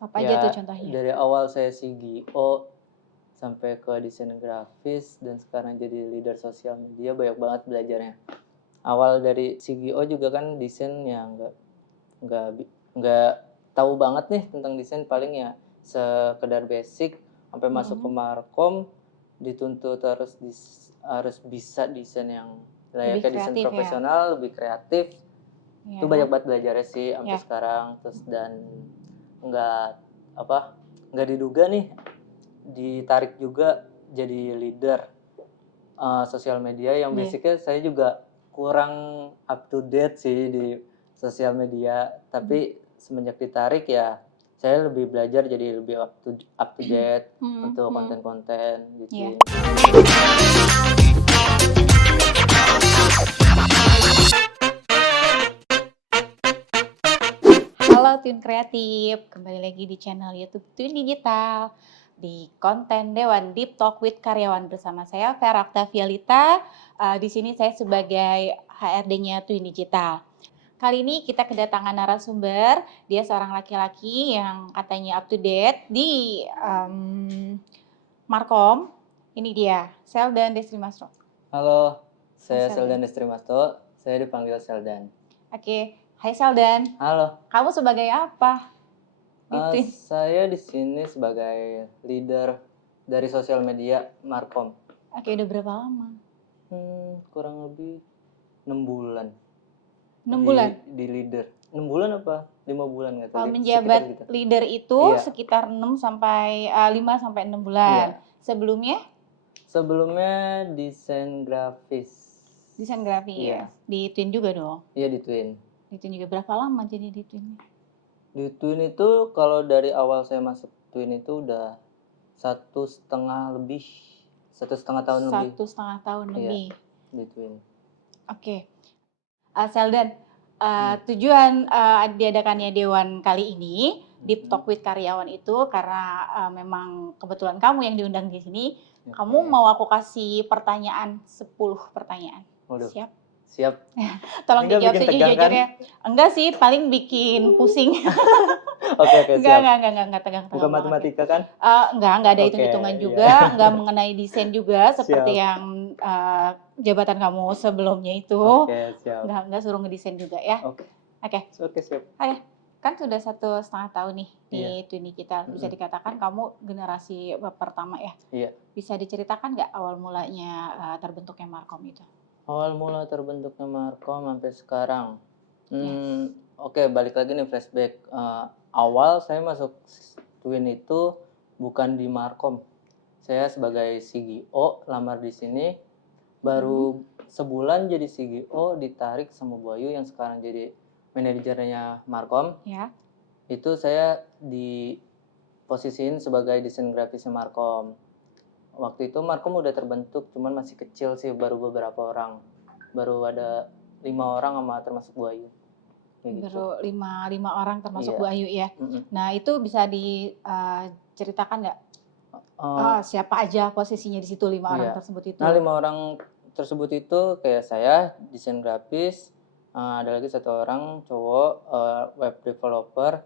Apa aja tuh Ya, contohnya? dari awal saya CGO sampai ke desain grafis dan sekarang jadi leader sosial media banyak banget belajarnya. Awal dari CGO juga kan desain yang nggak nggak tahu banget nih tentang desain, paling ya sekedar basic sampai masuk ke Mhm. Markom dituntut harus bisa desain yang Lebih layaknya desain kreatif ya? profesional, lebih kreatif. Itu banyak Ya, banget belajarnya sih sampai ya. sekarang, terus dan nggak apa nggak diduga nih ditarik juga jadi leader sosial media yang Iya. basicnya saya juga kurang up to date sih di sosial media, Mhm. tapi semenjak ditarik ya saya lebih belajar jadi lebih up to date Mhm untuk mhm. konten-konten Iya. gituin. Halo Twin Kreatif, kembali lagi di channel YouTube Twin Digital di konten Dewan Deep Talk with Karyawan bersama saya Vera Octavialita. Di sini saya sebagai HRD-nya Twin Digital. Kali ini kita kedatangan narasumber, dia seorang laki-laki yang katanya up to date di Markom. Ini dia, Seldan Desrimasro. Halo, Hai saya Seldan. Seldan Destrimasto, saya dipanggil Seldan. Oke, hai Seldan. Halo, Kamu sebagai apa di Twin? saya di sini sebagai leader dari sosial media Markom. Oke, udah berapa lama? Kurang lebih 6 bulan 6 bulan? di leader. 6 bulan apa 5 bulan nggak tahu, Kalau sekitar menjabat gitu. leader itu Iya, sekitar 5 sampai 6 bulan. iya. Sebelumnya Sebelumnya desain grafis. desain grafis. Iya, Di Twin juga dong. iya di Twin. Di Twin juga berapa lama jadi di Twin? Di Twin itu kalau dari awal saya masuk Twin itu udah 1,5 lebih, 1,5 tahun lebih. 1,5 tahun Iya, lebih. di Twin. Oke. Seldan, Hmm. tujuan diadakannya Dewan kali ini, Deep Mhm. Talk with Karyawan itu karena memang kebetulan kamu yang diundang di sini. Kamu Oke. mau aku kasih pertanyaan 10 pertanyaan. Waduh, Siap? siap. Ini Tolong nggak dijawab bikin tegang sejujur-jujur kan? ya. Enggak sih, paling bikin pusing. Oke, oke, siap. Enggak Bukan tegang-tegang banget ya. matematika kan? Enggak ada Oke, hitung-hitungan iya. juga, enggak mengenai desain juga seperti Siap. yang jabatan kamu sebelumnya itu. Oke, siap. Enggak suruh ngedesain juga ya. Oke. Oke. Oke, siap. Hai, kan sudah 1,5 tahun nih di Iya. Twin Digital. Bisa Mhm. dikatakan kamu generasi pertama ya. Iya. Bisa diceritakan nggak awal mulanya terbentuknya Markom itu? Awal mula terbentuknya Markom sampai sekarang. Yes. Oke, balik lagi nih flashback. Awal saya masuk Twin itu bukan di Markom. Saya sebagai CGO lamar di sini, baru Mhm. sebulan jadi CGO ditarik sama Bu Ayu yang sekarang jadi manajernya Markom. Ya. Itu saya diposisiin sebagai desain grafisnya Markom. Waktu itu Markom udah terbentuk, cuman masih kecil sih, baru beberapa orang. Baru ada 5 orang sama termasuk Bu Ayu. Kayak gitu. Baru lima orang termasuk Iya. Bu Ayu ya. Mhm. Nah, itu bisa diceritakan nggak Eee, siapa aja posisinya di situ 5 orang iya. tersebut itu? Nah, 5 orang tersebut itu kayak saya, desain grafis, ada lagi 1 orang cowok, web developer,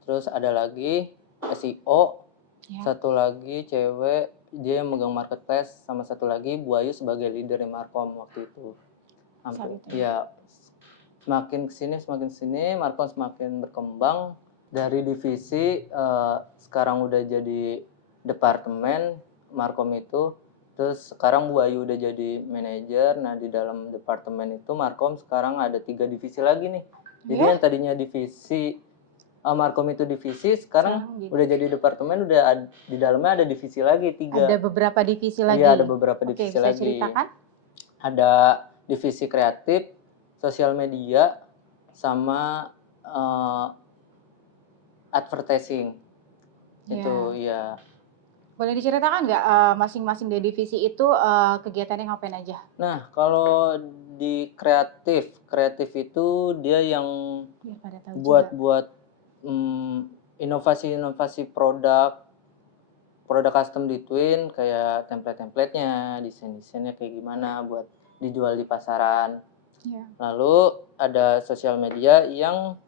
terus ada lagi SEO, Ya, 1 lagi cewek, dia yang megang marketplace, sama 1 lagi Bu Ayu sebagai leader di Markom waktu itu. saat Sampai itu ya. ya semakin kesini Markom semakin berkembang dari divisi, sekarang udah jadi departemen Markom itu. Terus sekarang Bu Ayu udah jadi manajer. Nah, di dalam departemen itu Markom sekarang ada 3 divisi lagi nih. Jadi Ya, yang tadinya divisi Markom itu divisi, sekarang sekarang udah jadi departemen, di dalamnya ada divisi lagi 3. ada beberapa divisi Iya, lagi. ada beberapa Oke, divisi bisa lagi. ceritakan? Ada divisi kreatif, sosial media, sama advertising. Itu Ya. ya. Boleh diceritakan nggak masing-masing dari divisi itu kegiatannya ngapain aja? Nah, kalau di kreatif itu dia yang Biar pada tahu juga. buat-buat inovasi-inovasi produk custom di Twin, kayak template-templatenya, desain-desainnya kayak gimana buat dijual di pasaran. Ya. Lalu ada sosial media yang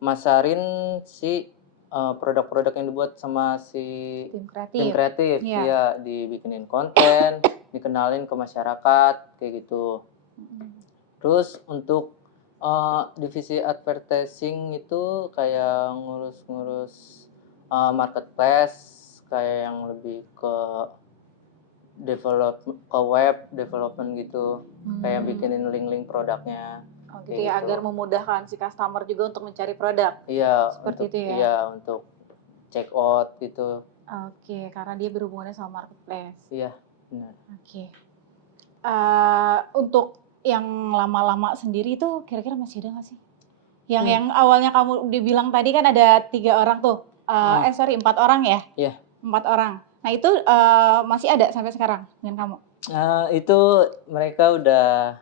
masarin si produk-produk yang dibuat sama si Tim tim kreatif. kreatif, Iya. ya dibikinin konten, dikenalin ke masyarakat kayak gitu. Mhm. Terus untuk divisi advertising itu kayak ngurus-ngurus marketplace, kayak yang lebih ke web development gitu, kayak bikinin link-link produknya Oh gitu ya, kayak agar gitu. memudahkan si customer juga untuk mencari produk. Iya, Seperti itu ya? untuk check out gitu. Oke, karena dia berhubungannya sama marketplace. Iya, benar. Oke. Untuk yang lama-lama sendiri itu kira-kira masih ada nggak sih? Yang awalnya kamu udah bilang tadi kan ada 3 orang tuh, sorry 4 orang ya? Iya. 4 orang. Nah itu, masih ada sampai sekarang dengan kamu? Itu mereka udah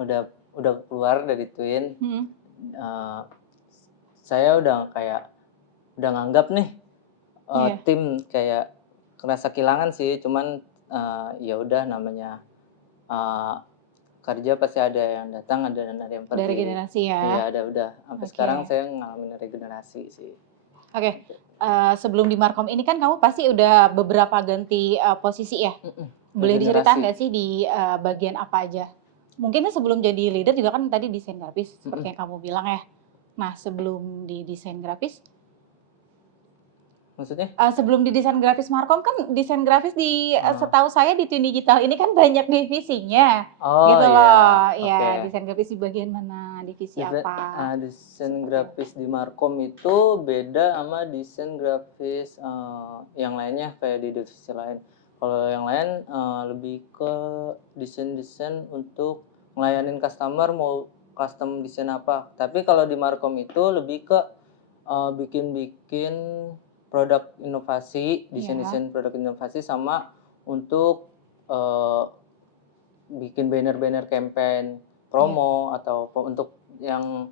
udah keluar dari Twin. Mhm. Eee, saya udah nganggap nih, Iya. tim kayak ngerasa kehilangan sih, cuman, ya udah namanya, eee, kerja pasti ada yang datang, ada yang pergi. Dari generasi ya? Iya, udah sampai Oke. sekarang saya ngalamin regenerasi sih. Oke, sebelum di Markom ini kan kamu pasti udah beberapa ganti, posisi ya? Boleh diceritain Regenerasi. nggak sih di, bagian apa aja? Mungkin sebelum jadi leader juga kan tadi desain grafis seperti yang kamu bilang ya. Nah sebelum di desain grafis, Maksudnya? sebelum di desain grafis Markom kan desain grafis di Oh. setahu saya di Twin Digital ini kan banyak divisinya, Oh gitu iya, loh. oke. Ya desain grafis di bagian mana, divisi apa? Desain Seperti grafis di Markom itu beda sama desain grafis, yang lainnya kayak di divisi lain. Kalau yang lain, lebih ke desain-desain untuk ngelayanin customer mau custom desain apa. Tapi kalau di Markom itu lebih ke, bikin-bikin produk inovasi, Iya. desain-desain produk inovasi sama untuk, eee, bikin banner-banner campaign promo atau untuk yang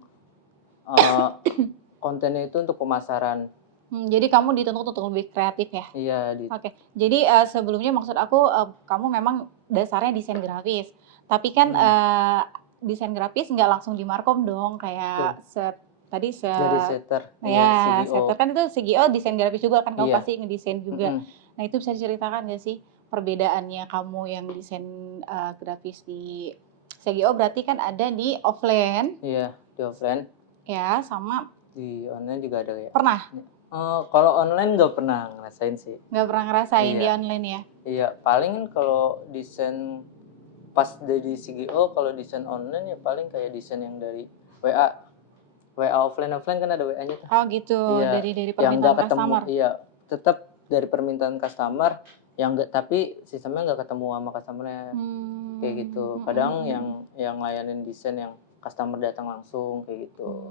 kontennya itu untuk pemasaran. Jadi kamu dituntut untuk lebih kreatif ya? Iya Oke, jadi, sebelumnya maksud aku, kamu memang dasarnya desain grafis, tapi kan, desain grafis nggak langsung di Markom dong, kayak betul. tadi Jadi setter, iya ya CGO. setter kan itu CGO desain grafis juga kan, kamu Iya, pasti ngedesain juga. Nah itu bisa diceritakan nggak sih perbedaannya kamu yang desain, grafis di CGO berarti kan ada di offline iya di offline, ya, sama di online juga ada ya? pernah? Kalau online nggak pernah ngerasain sih. Nggak pernah ngerasain di Iya, online ya? iya paling kan kalau desain pas dari CGO, kalau desain online ya paling kayak desain yang dari WA. WA offline kan ada WA-nya tuh. Oh gitu, Iya, dari yang permintaan nggak ketemu, customer? iya, tetap dari permintaan customer, yang nggak, tapi sistemnya nggak ketemu sama customer-nya, kayak gitu. Kadang yang layanin desain yang customer datang langsung, kayak gitu.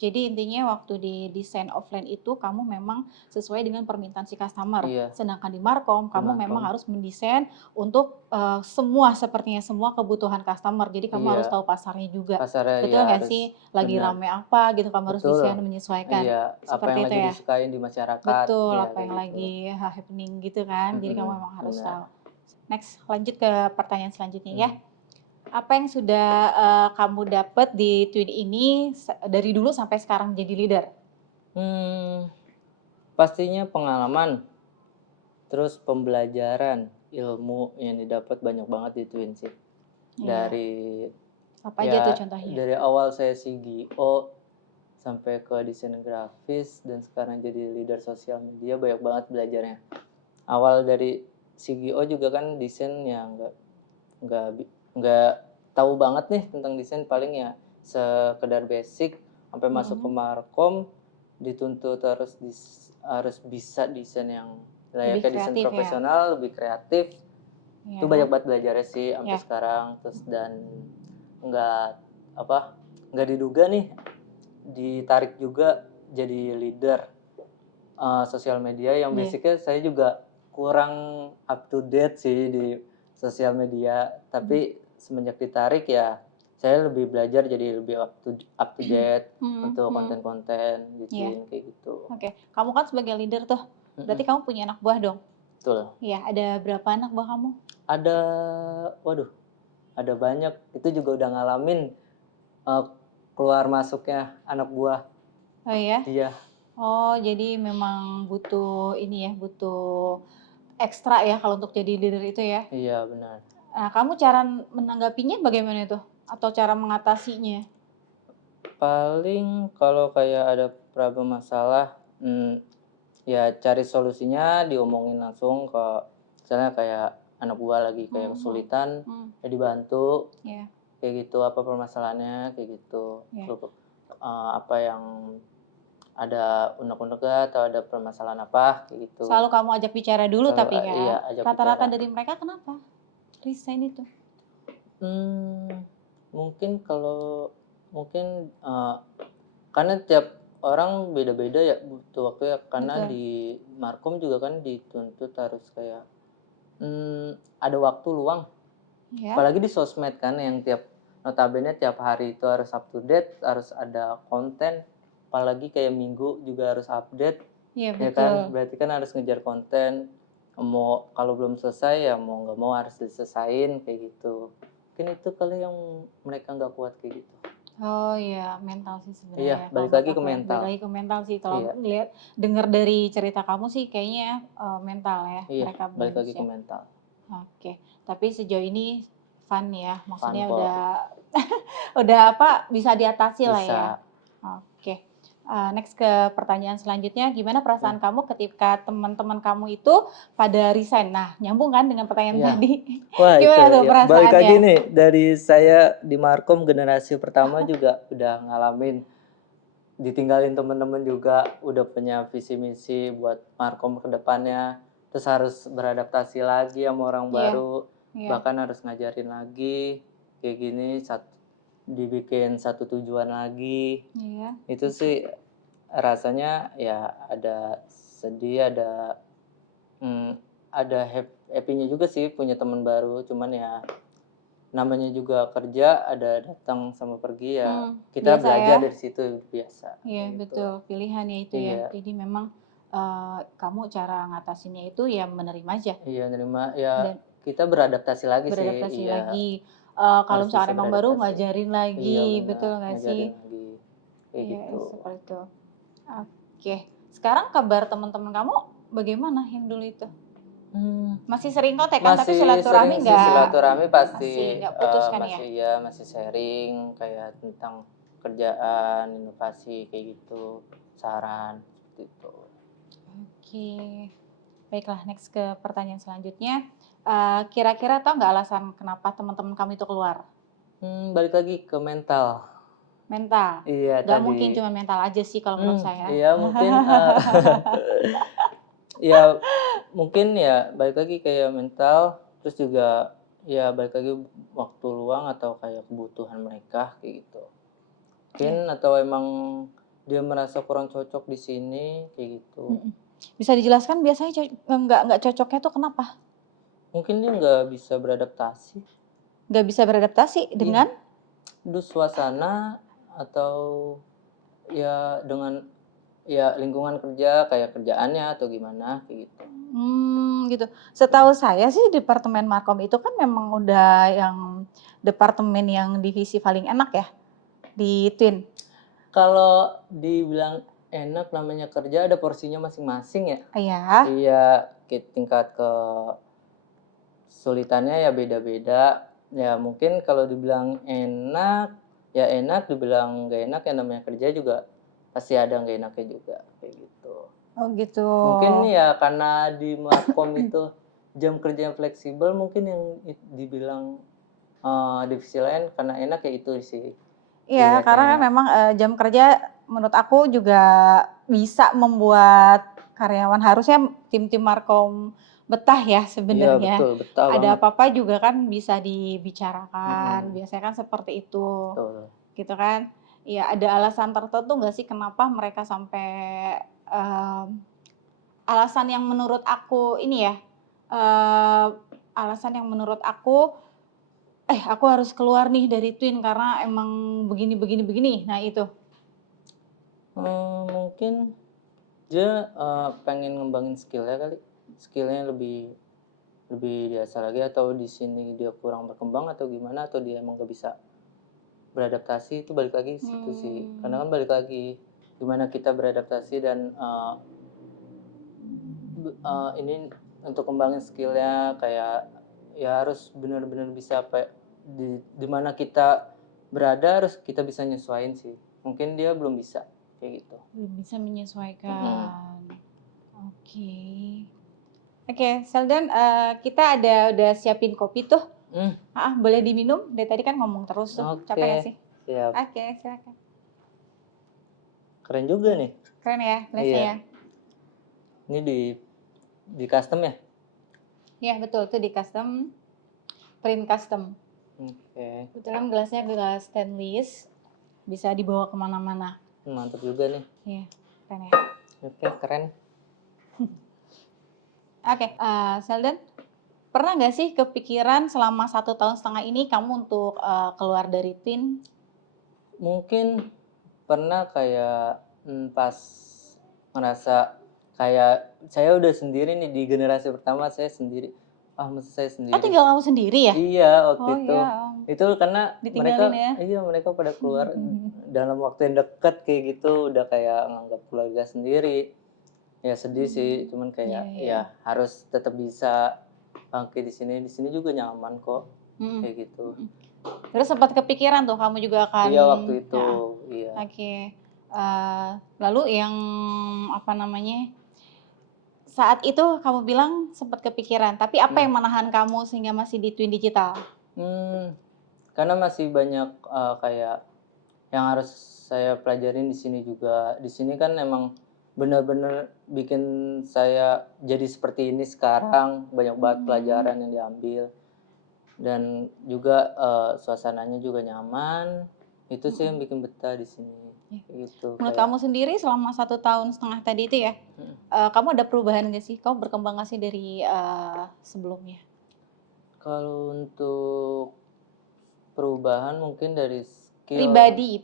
Jadi intinya waktu di desain offline itu kamu memang sesuai dengan permintaan si customer. Iya, Sedangkan di Markom di kamu memang Markom. harus mendesain untuk, sepertinya semua kebutuhan customer. Jadi kamu harus Iya, tahu pasarnya juga. pasarnya ya Betul nggak harus sih? Lagi benar. rame apa gitu kamu harus Betul. desain menyesuaikan. Iya, apa yang Seperti itu lagi ya? disukain di masyarakat, Betul, iya apa kayak yang gitu. lagi happening gitu kan. Jadi kamu memang harus tahu. Benar. Next, lanjut ke pertanyaan selanjutnya ya. Apa yang sudah, kamu dapat di Twin ini dari dulu sampai sekarang jadi leader? Pastinya pengalaman, terus pembelajaran, ilmu yang didapat banyak banget di Twin sih. Iya. Dari Apa aja tuh ya contohnya? dari awal saya CGO sampai ke desain grafis dan sekarang jadi leader sosial media, banyak banget belajarnya. Awal dari CGO juga kan desain yang nggak nggak tahu banget nih tentang desain, paling ya sekedar basic, sampai masuk ke Markom dituntut harus bisa desain yang Lebih layaknya desain kreatif ya? profesional, lebih kreatif. Itu banyak Iya. banget belajarnya sih sampai Ya. sekarang. Terus dan nggak nggak diduga nih ditarik juga jadi leader sosial media yang Iya. basicnya saya juga kurang up to date sih di sosial media, tapi semenjak ditarik ya saya lebih belajar jadi lebih up to date untuk konten-konten Iya. bikin kayak gitu. Oke. Kamu kan sebagai leader tuh, berarti kamu punya anak buah dong? Betul. Iya, ada berapa anak buah kamu? Ada, waduh, ada banyak. Itu juga udah ngalamin keluar masuknya anak buah. Oh iya? Iya. Oh, jadi memang butuh ini ya, butuh ekstra ya kalau untuk jadi leader itu ya? Iya, benar. Nah, kamu cara menanggapinya bagaimana itu? Atau cara mengatasinya? Paling kalau kayak ada problem masalah, ya cari solusinya diomongin langsung ke misalnya kayak anak buah lagi kayak Mhm, kesulitan, mhm, ya dibantu, iya, kayak gitu, apa permasalahannya, kayak gitu. iya. Terus, apa yang ada unek-unek nggak atau ada permasalahan apa, kayak gitu. Selalu kamu ajak bicara dulu Selalu tapi iya, kan? ajak Rata-rata bicara. dari mereka kenapa resign itu? Mmm, mungkin kalau mungkin, karena tiap orang beda-beda ya butuh waktu ya, karena Betul, di Markom juga kan dituntut harus kayak, ada waktu luang, ya, apalagi di sosmed kan yang notabene tiap hari itu harus up to date, harus ada konten, apalagi kayak minggu juga harus update, iya ya kan? betul. Berarti kan harus ngejar konten, mau kalau belum selesai ya mau nggak mau harus diselesain, kayak gitu. Mungkin itu kali yang mereka nggak kuat kayak gitu. Oh iya, mental sih Iya, sebenarnya kalau balik menurut lagi ke aku ya, balik mental. lagi ke mental sih kalau Iya ngelihat dengar dari cerita kamu sih kayaknya, mental ya, iya, mereka belum balik lagi ke siap. mental. Oke, tapi sejauh ini fun ya, Fun maksudnya kok, udah apa, bisa diatasi lah ya? bisa. Oke, next ke pertanyaan selanjutnya, gimana Mmm, perasaan kamu ketika teman-teman kamu itu pada resign? Nah, nyambung kan dengan pertanyaan iya. tadi. Wah itu Gimana tuh ya, balik perasaannya? lagi nih dari saya di Markom generasi pertama juga udah ngalamin ditinggalin temen-temen juga, udah punya visi misi buat Markom ke depannya, terus harus beradaptasi lagi sama orang Iya, baru, iya, bahkan harus ngajarin lagi, kayak gini dibikin satu tujuan lagi. iya, Itu sih rasanya ya ada sedih, mmm, ada happy-nya juga sih punya teman baru, cuman ya namanya juga kerja, ada datang sama pergi ya, kita biasa ya? belajar dari situ, biasa, Iya, kayak gitu. betul, pilihan ya itu ya. Iya Jadi memang, kamu cara ngatasinnya itu ya menerima aja iya nerima, ya dan kita beradaptasi lagi sih, beradaptasi iya, lagi, kalau harus bisa misalkan emang baru beradaptasi. ngajarin Iya lagi, benar, betul nggak sih? ngajarin lagi, kayak Iya, gitu. seperti itu. Oke, sekarang kabar teman-teman kamu bagaimana yang dulu itu? Mmm. Masih sering kontak kan? Tapi Masih silaturahmi sering sih nggak silaturahmi pasti, masih nggak putus kan ya? masih ya masih sharing kayak tentang kerjaan, inovasi kayak gitu, saran, seperti itu. Oke, baiklah next ke pertanyaan selanjutnya, kira-kira tahu nggak alasan kenapa teman-teman kamu itu keluar? Balik lagi ke mental. Mental? Iya Nggak tadi, mungkin cuma mental aja sih kalau menurut saya. iya mungkin, ya mungkin ya balik lagi kayak mental, terus juga ya balik lagi waktu luang atau kayak kebutuhan mereka kayak gitu. Mungkin Iya, atau emang dia merasa kurang cocok di sini kayak gitu. mhm. Bisa dijelaskan biasanya nggak cocoknya tuh kenapa? Mungkin dia nggak bisa beradaptasi. Nggak bisa beradaptasi Iya, dengan suasana atau ya dengan ya lingkungan kerja, kayak kerjaannya atau gimana, kayak gitu. gitu. Setahu saya sih departemen Markom itu kan memang udah yang departemen yang divisi paling enak ya, di Twin. Kalau dibilang enak namanya kerja ada porsinya masing-masing ya. Iya, Iya, tingkat kesulitannya ya beda-beda. Ya mungkin kalau dibilang enak, ya enak, dibilang nggak enak ya namanya kerja juga pasti ada nggak enaknya juga, kayak gitu. oh gitu. Mungkin ya karena di Markom itu jam kerjanya fleksibel mungkin yang dibilang, divisi lain karena enak ya itu sih, Iya, dilihatnya karena kan enak. memang, jam kerja menurut aku juga bisa membuat karyawan harusnya tim-tim Markom betah ya Iya sebenarnya. betul, betah Ada banget. apa-apa juga kan bisa dibicarakan, Mhm, biasanya kan seperti itu, betul. gitu kan. Iya, ada alasan tertentu nggak sih kenapa mereka sampai, mmm, alasan yang menurut aku ini ya, eee, alasan yang menurut aku, aku harus keluar nih dari Twin karena emang begini begini begini." Nah itu. Mungkin dia, pengen ngembangin skill-nya kali, skill-nya lebih lebih diasah lagi atau di sini dia kurang berkembang atau gimana, atau dia emang nggak bisa beradaptasi, itu balik lagi situ sih. Karena Mmm, kan balik lagi, gimana kita beradaptasi dan ini untuk kembangin skillnya kayak ya harus benar-benar bisa apa di mana kita berada harus kita bisa nyesuaiin sih. Mungkin dia belum bisa kayak gitu. Belum bisa Mm-mm. menyesuaikan. Oke. Oke, Seldan, kita udah siapin kopi tuh. Hmm, Boleh diminum? Dari tadi kan ngomong terus tuh. Capek oke, gak sih? siap. Oke, silakan. Keren juga nih. Keren ya, gelasnya Iya. ya. Ini di custom ya? Iya, betul. Itu di custom, print custom. Oke, Kebetulan gelasnya gelas stainless, bisa dibawa kemana-mana. mantap juga nih. Iya, keren ya. Oke, keren. Oke, Seldan, pernah nggak sih kepikiran selama 1,5 tahun ini kamu untuk keluar dari Twin? Mungkin pernah kayak pas ngerasa kayak saya udah sendiri nih di generasi pertama saya sendiri. Masa saya Oh, sendiri. tinggal kamu sendiri ya? Iya, waktu Oh itu. ya, Itu karena ditinggalin ya? mereka pada keluar dalam waktu yang dekat kayak gitu, udah kayak nganggap keluarga sendiri. Ya sedih sih, cuman Iya, kayak iya. ya harus tetap bisa bangkit di sini. Di sini juga nyaman kok, Mm-mm. kayak gitu. Terus sempat kepikiran tuh kamu juga akan. Iya waktu itu, Ya, iya. oke. Lalu yang apa namanya? Saat itu kamu bilang sempat kepikiran, tapi apa yang menahan kamu sehingga masih di Twin Digital? Karena masih banyak kayak yang harus saya pelajarin di sini juga. Di sini kan emang benar-benar bikin saya jadi seperti ini sekarang. Banyak banget pelajaran yang diambil dan juga suasananya juga nyaman. Itu sih yang bikin betah di sini. Gitu. Menurut Kayak kamu sendiri selama 1,5 tahun tadi itu ya, kamu ada perubahan nggak sih? Kamu berkembang nggak sih dari sebelumnya? kalau untuk perubahan mungkin dari skill Pribadi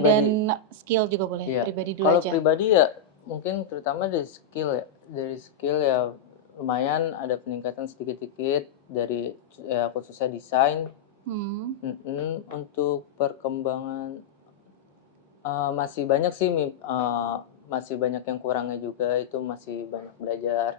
dan skill juga boleh. Iya. Pribadi dulu Kalau aja. pribadi ya mungkin terutama dari skill ya. Dari skill ya lumayan ada peningkatan sedikit-sedikit dari ya khususnya desain. Untuk perkembangan masih banyak sih masih banyak yang kurangnya juga itu masih banyak belajar.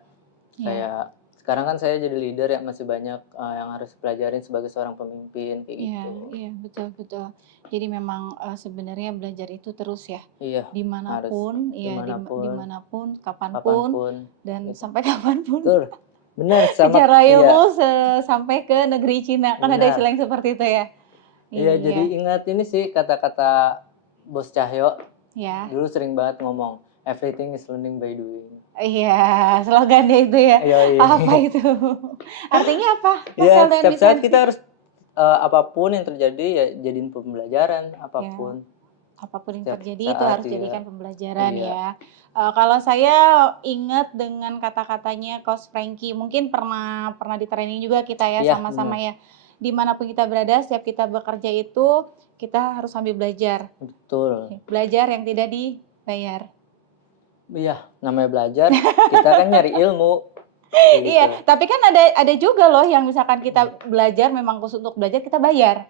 Iya. Kayak sekarang kan saya jadi leader ya masih banyak yang harus pelajarin sebagai seorang pemimpin kayak Iya, gitu. iya, betul. Jadi memang sebenarnya belajar itu terus ya. Iya, harus Dimanapun, ya dimanapun, dimanapun, kapanpun, kapanpun. dan Gitu. sampai kapanpun. Betul. Benar sama Kejar iya. ilmu sampai ke negeri Cina. Kan ada Benar. istilah yang seperti itu ya. Iya, jadi ingat ini sih kata-kata Bos Cahyo. Ya. Dulu sering banget ngomong, everything is learning by doing. Iya, slogannya itu ya. Iya. Apa itu? Artinya apa? Iya, Dan setiap saat bisa kita harus apapun yang terjadi ya jadiin pembelajaran apapun. apapun yang Setiap terjadi itu saat, harus iya. jadikan pembelajaran Iya. ya. Kalau saya ingat dengan kata-katanya Coach Frankie, mungkin pernah di training juga kita ya Iya, sama-sama benar. ya. Dimanapun kita berada, setiap kita bekerja itu kita harus sambil belajar. Betul. Belajar yang tidak dibayar. Iya, namanya belajar, kita kan nyari ilmu. Kayak Iya, gitu. tapi kan ada juga loh yang misalkan kita belajar memang khusus untuk belajar kita bayar.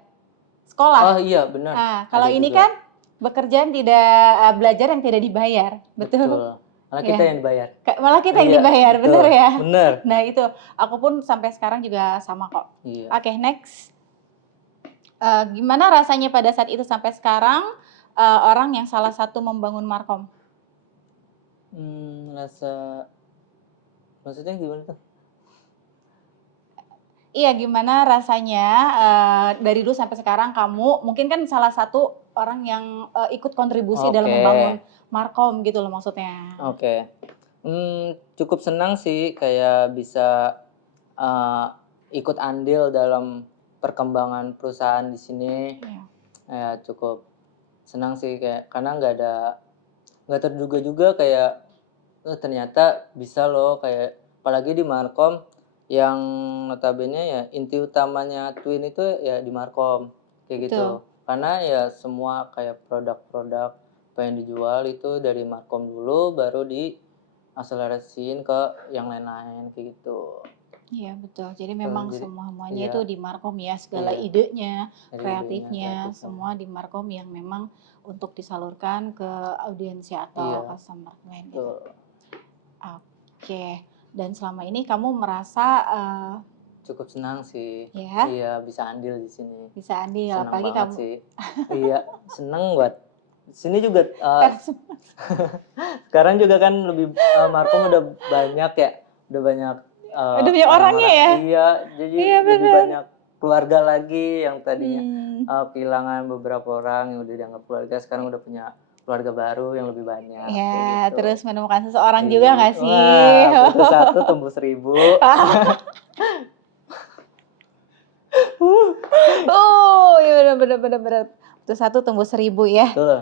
Sekolah. Oh iya, benar. Nah, kalau Ada ini juga. kan bekerja yang tidak belajar yang tidak dibayar. Betul. Malah kita Ya. yang dibayar. Malah kita yang Iya, dibayar, betul. bener ya? Bener. Nah, itu aku pun sampai sekarang juga sama kok. Iya. Oke, next. Gimana rasanya pada saat itu sampai sekarang orang yang salah satu membangun Markom? Maksudnya gimana tuh? Iya, gimana rasanya dari dulu sampai sekarang kamu mungkin kan salah satu orang yang ikut kontribusi dalam membangun Markom gitu loh maksudnya. Oke. Cukup senang sih kayak bisa ikut andil dalam perkembangan perusahaan di sini. Iya. Ya cukup senang sih kayak karena nggak terduga juga kayak ternyata bisa loh kayak apalagi di Markom yang notabene ya inti utamanya Twin itu ya di Markom kayak gitu. Karena ya semua kayak produk-produk apa yang dijual itu dari Markom dulu baru diakselerasiin ke yang lain-lain kayak gitu. Iya betul. Jadi memang semuanya iya. itu di Markom ya, segala Iya. idenya, Dari kreatifnya, kreatifnya. semua di Markom yang memang untuk disalurkan ke audiens ya atau Iya, customer klien gitu. betul. Oke, dan selama ini kamu merasa Cukup senang sih. ya Iya, bisa andil di sini. bisa andil, Senang apalagi banget kamu sih. Iya, seneng buat di sini juga kan sekarang juga kan lebih Markom udah banyak ya, udah banyak udah banyak orangnya orang-orang ya. iya, jadi Iya lebih benar. banyak keluarga lagi yang tadinya Hmm, kehilangan beberapa orang yang udah dianggap keluarga, sekarang udah punya keluarga baru yang lebih banyak kayak ya gitu. terus menemukan seseorang juga nggak sih? Wah, butuh satu tembus 1000. Oh, iya benar benar benar benar. Itu satu tembus 1000 ya. Betul.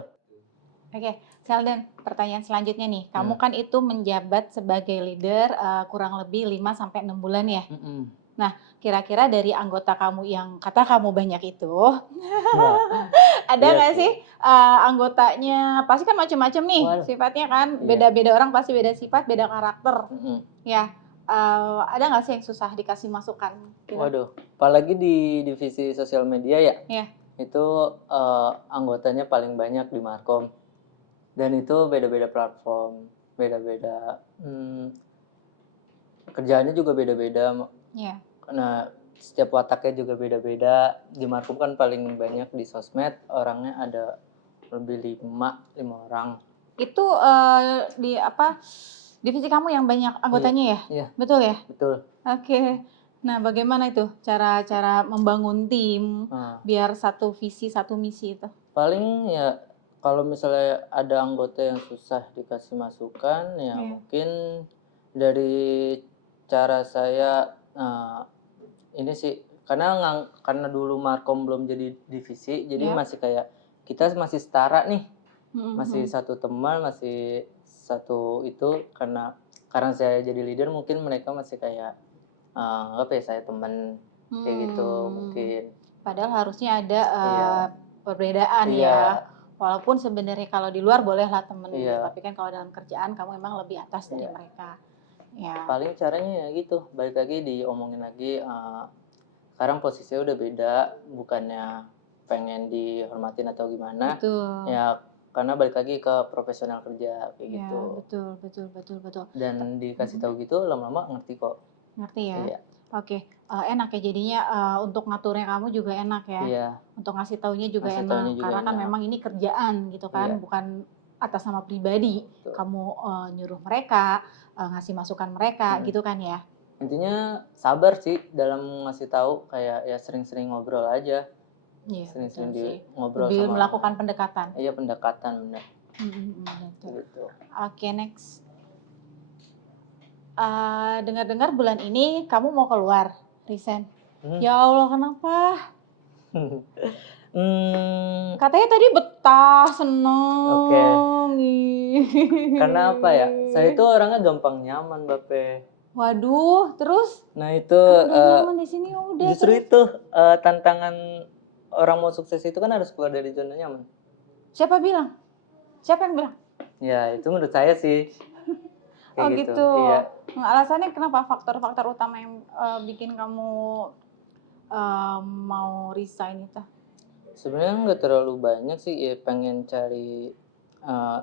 Oke, Sheldon, pertanyaan selanjutnya nih. Kamu Hmm. kan itu menjabat sebagai leader kurang lebih 5 sampai 6 bulan ya. Mm-mm. Nah, kira-kira dari anggota kamu yang kata kamu banyak itu, Nah, ada iya nggak sih. sih anggotanya? Pasti kan macam-macam nih Waduh, sifatnya kan. iya. Beda-beda orang pasti beda sifat, beda karakter. Mm-mm. Ya, ada nggak sih yang susah dikasih masukan? Gitu? Waduh, apalagi di divisi sosial media ya, Ya, itu anggotanya paling banyak di Markom. Dan itu beda-beda platform, beda-beda kerjaannya juga beda-beda. ya. Nah, setiap wataknya juga beda-beda. Di Markom kan paling banyak di sosmed, orangnya ada lebih lima orang. Itu di apa? Divisi kamu yang banyak Iya, anggotanya ya? iya, Betul ya? betul. Oke. Nah, bagaimana itu cara-cara membangun tim Nah, biar satu visi, satu misi itu? paling ya kalau misalnya ada anggota yang susah dikasih masukan, ya Iya. mungkin dari cara saya ini sih karena dulu Markom belum jadi divisi, jadi Yap. masih kayak kita masih setara nih, masih Mhm. satu teman, masih satu itu karena saya jadi leader mungkin mereka masih kayak anggap ya saya teman kayak gitu Hmm. mungkin. Padahal harusnya ada Iya, perbedaan iya, ya. Walaupun sebenarnya kalau di luar bolehlah temen gitu, iya, tapi kan kalau dalam kerjaan kamu memang lebih atas dari iya. mereka. Ya. Paling caranya ya gitu, balik lagi diomongin lagi. Sekarang posisinya udah beda, bukannya pengen dihormatin atau gimana, Betul. ya karena balik lagi ke profesional kerja kayak Ya, gitu. betul, betul, betul, betul. Dan dikasih Mhm. tahu gitu lama-lama ngerti kok. Ngerti ya? Iya, Oke, enak ya jadinya, untuk ngaturnya kamu juga enak ya? iya, Untuk ngasih taunya juga ngasih taunya enak, juga karena kan enak. memang ini kerjaan gitu kan, Iya, bukan atas nama pribadi. betul. Kamu, nyuruh mereka, ngasih masukan mereka Mm-mm. gitu kan ya? Intinya sabar sih dalam ngasih tahu, kayak ya sering-sering ngobrol aja, Iya, betul sering-sering sih. ngobrol Lebih sama melakukan pendekatan. iya pendekatan bener Betul. gitu. Oke, next. Dengar-dengar bulan ini kamu mau keluar, resign. Hmm. Ya Allah, kenapa? Hmm, Katanya tadi betah, seneng. oke. Karena apa ya? Saya itu orangnya gampang nyaman, Bape. Waduh, terus Nah, itu kan udah nyaman di sini udah justru terus. itu tantangan orang mau sukses itu kan harus keluar dari zona nyaman. Siapa bilang? Siapa yang bilang? Ya, itu menurut saya sih Oh kayak gitu. gitu. Iya. Nah, alasannya kenapa? Faktor-faktor utama yang bikin kamu mau resign itu? Sebenarnya nggak terlalu banyak sih, ya pengen cari eh,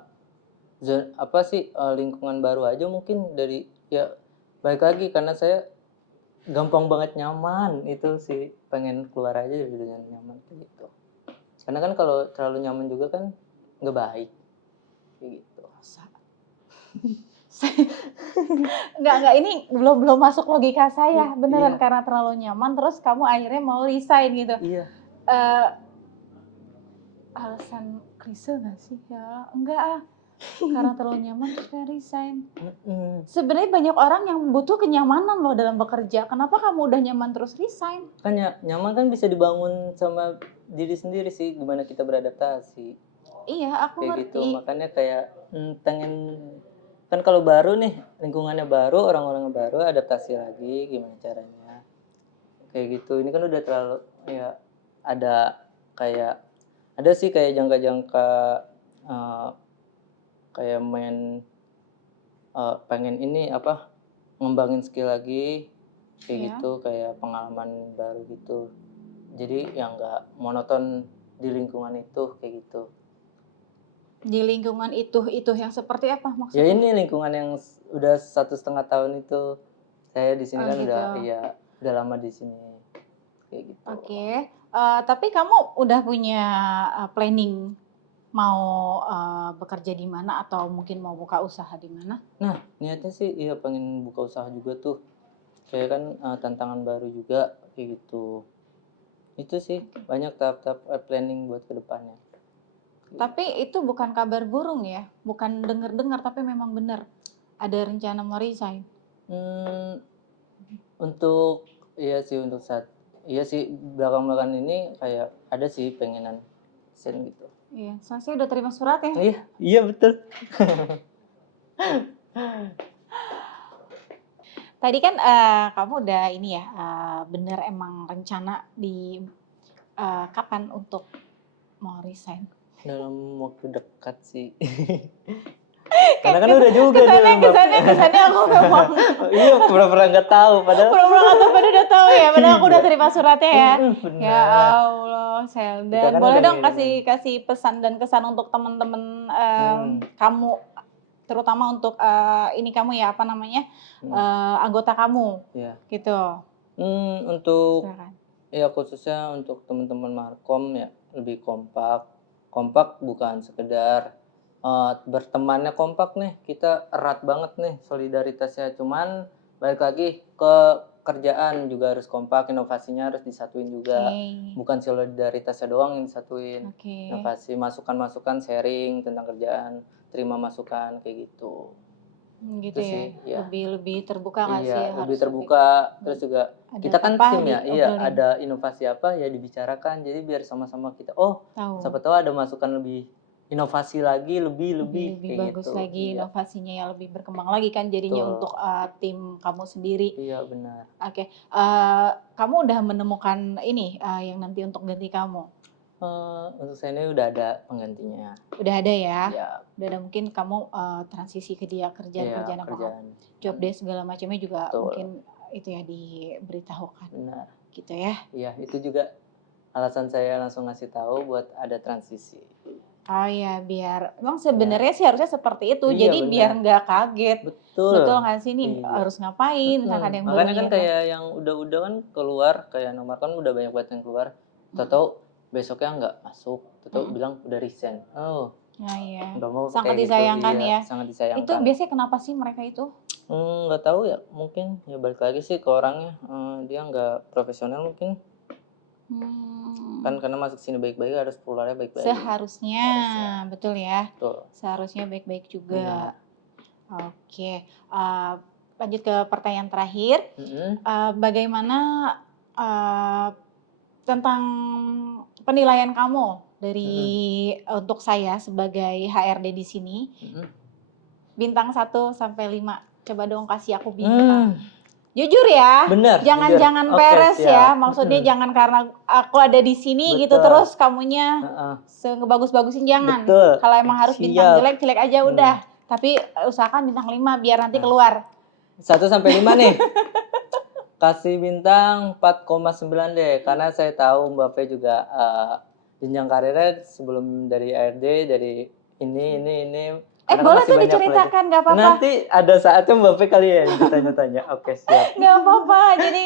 apa sih lingkungan baru aja mungkin dari ya balik lagi karena saya gampang banget nyaman itu sih pengen keluar aja dari zona nyaman kayak gitu. Karena kan kalau terlalu nyaman juga kan nggak baik kayak gitu. Enggak, ini belum masuk logika saya. Beneran Iya, karena terlalu nyaman terus kamu akhirnya mau resign gitu. iya. Eh, alasan klise nggak sih ya? Enggak ah, karena terlalu nyaman terus kayak resign. Sebenarnya banyak orang yang butuh kenyamanan loh dalam bekerja. Kenapa kamu udah nyaman terus resign? Kan ya, nyaman kan bisa dibangun sama diri sendiri sih, gimana kita beradaptasi Iya, aku kayak gitu. ngerti. Makanya kayak pengen kan kalau baru nih lingkungannya baru, orang-orangnya baru, adaptasi lagi gimana caranya kayak gitu. Ini kan udah terlalu ya ada kayak ada sih kayak jangka-jangka eh, kayak main pengen ini apa ngembangin skill lagi kayak Iya. gitu, kayak pengalaman baru gitu, jadi yang nggak monoton di lingkungan itu kayak gitu. Di lingkungan itu yang seperti apa Ya maksudnya? ini lingkungan yang udah 1,5 tahun itu. Saya di sini Oh kan gitu. udah lama di sini. Kayak gitu. Oke. Tapi kamu udah punya planning mau bekerja di mana atau mungkin mau buka usaha di mana? Nah, niatnya sih iya pengen buka usaha juga tuh. Kayak kan tantangan baru juga kayak gitu. Itu sih banyak tahap-tahap planning buat kedepannya. Tapi itu bukan kabar burung ya, bukan dengar-dengar tapi memang benar ada rencana mau resign. Hmm, untuk iya sih belakang-belakang ini kayak ada sih pengenan sen gitu. Iya, saya udah terima surat ya. Iya betul. Tadi kan kamu udah ini ya, bener emang rencana di kapan untuk mau resign? Dalam waktu dekat sih. Karena kan udah juga Kesannya aku memang Iya, pura-pura nggak tahu padahal. pura-pura kata pada udah tahu ya, padahal aku udah terima suratnya ya. Bener. Ya Allah, Kita Seldan. kan Boleh udah dong ngirimin. kasih pesan dan kesan untuk teman-teman Hmm. kamu, terutama untuk ini kamu ya, apa namanya, anggota kamu, Ya. gitu. Untuk Silakan. ya khususnya untuk teman-teman Markom ya lebih kompak. Kompak bukan sekedar bertemannya kompak nih, kita erat banget nih solidaritasnya. Cuman balik lagi ke kerjaan juga harus kompak, inovasinya harus disatuin juga. Oke. Bukan solidaritasnya doang yang disatuin. Oke. Inovasi, masukan-masukan, sharing tentang kerjaan, terima masukan kayak gitu. Gitu Itu ya. sih, ya. Lebih terbuka nggak sih Iya, ya, lebih harus terbuka. Terus juga ada kita kan apa-apa tim ya, iya diobrolin. ada inovasi apa ya dibicarakan. Jadi biar sama-sama kita, Tahu. siapa tahu ada masukan lebih inovasi lagi, lebih Lebih kayak bagus gitu. lagi, Iya, inovasinya yang lebih berkembang lagi kan jadinya betul. untuk tim kamu sendiri. Iya benar. Oke, kamu udah menemukan ini yang nanti untuk ganti kamu? Untuk saya ini udah ada penggantinya. Udah ada ya? Iya, Udah ada, mungkin kamu transisi ke dia iya kerjaan apa kerjaan. job desk segala macamnya juga Betul. mungkin itu ya diberitahukan Benar. gitu ya? Iya, itu juga alasan saya langsung ngasih tahu buat ada transisi. Oh ya, biar emang sebenarnya sih harusnya seperti itu, Iya, jadi benar. biar nggak kaget. Betul. Betul nggak sih, nih Iya. harus ngapain, misalkan yang baru Makanya kan nyerah. kayak yang udah kan keluar, kayak nomor kan udah banyak banget yang keluar. Tahu besoknya nggak masuk, tahu bilang udah resign. Oh, Nah iya, nggak mau sangat kayak gitu. disayangkan Iya, ya. sangat Itu disayangkan. biasanya kenapa sih mereka itu? Nggak tahu ya, mungkin ya balik lagi sih ke orangnya. Dia nggak profesional mungkin. Kan karena masuk sini baik-baik harus keluarnya baik-baik. Seharusnya, betul ya. Betul. Seharusnya baik-baik juga. Oke, lanjut ke pertanyaan terakhir. Bagaimana tentang penilaian kamu dari untuk saya sebagai HRD di sini? Bintang 1 sampai 5. Coba dong kasih aku bintang. Jujur ya, Bener, jangan jujur. peres Oke, ya. siap. Maksudnya jangan karena aku ada di sini gitu Betul. terus kamunya ngebagus-bagusin, jangan. Betul. Kalau emang harus bintang jelek aja udah. Tapi usahakan bintang 5 biar nanti keluar. 1 sampai 5 nih. Kasih bintang 4,9 deh, karena saya tahu Mbak F juga jenjang karirnya sebelum dari ARD, dari ini. Boleh tuh diceritakan, nggak apa-apa. Nanti ada saatnya Mbak F kali ya ditanya-tanya. Oke, siap. Nggak apa-apa. Jadi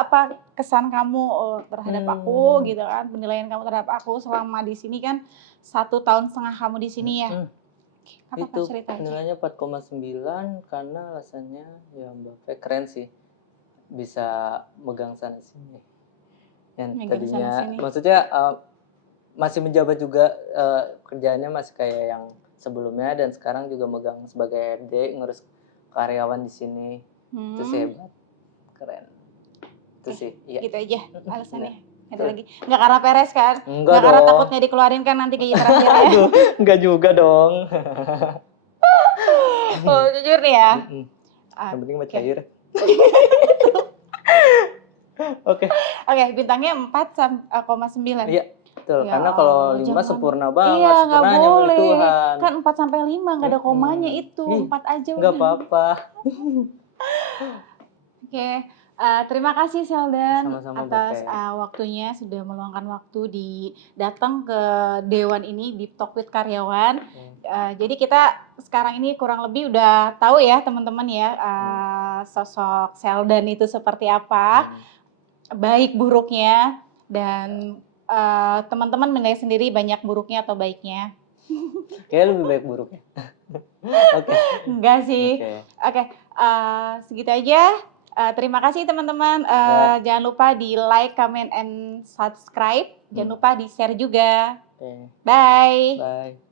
apa kesan kamu terhadap aku gitu kan, penilaian kamu terhadap aku selama di sini kan 1,5 tahun kamu di sini ya. Apa cerita? Nilainya 4,9 karena alasannya ya Mbak F keren sih. Bisa megang sana sini. Yang tadinya maksudnya masih menjabat juga kerjaannya masih kayak yang sebelumnya dan sekarang juga megang sebagai RD ngurus karyawan di sini. Itu sih hebat. Keren. Itu sih. Iya. Gitu aja alasannya. Ada lagi. Nggak karena peres kan? Enggak karena dong. takutnya dikeluarin kan nanti ke terakhirnya. Aduh, enggak juga dong. Jujur nih ya. Yang penting mah cair. Oke, bintangnya 4,9. Iya, betul. Ya karena kalau 5 sempurna banget, sempurnanya milik Tuhan. Kan 4 sampai 5 nggak ada komanya itu, 4 aja udah. Nggak apa-apa. Oke, Terima kasih Seldan Sama-sama atas Bete. waktunya sudah meluangkan waktu datang ke Dewan ini di Talk with Karyawan. Jadi kita sekarang ini kurang lebih udah tahu ya teman-teman ya sosok Seldan itu seperti apa, baik buruknya dan teman-teman menilai sendiri banyak buruknya atau baiknya. Kayaknya lebih baik buruknya. Oke. Enggak sih. Oke. Oke, segitu aja. Terima kasih teman-teman. Ya. Jangan lupa di like, comment, and subscribe. Jangan lupa di share juga. Oke. Bye. Bye.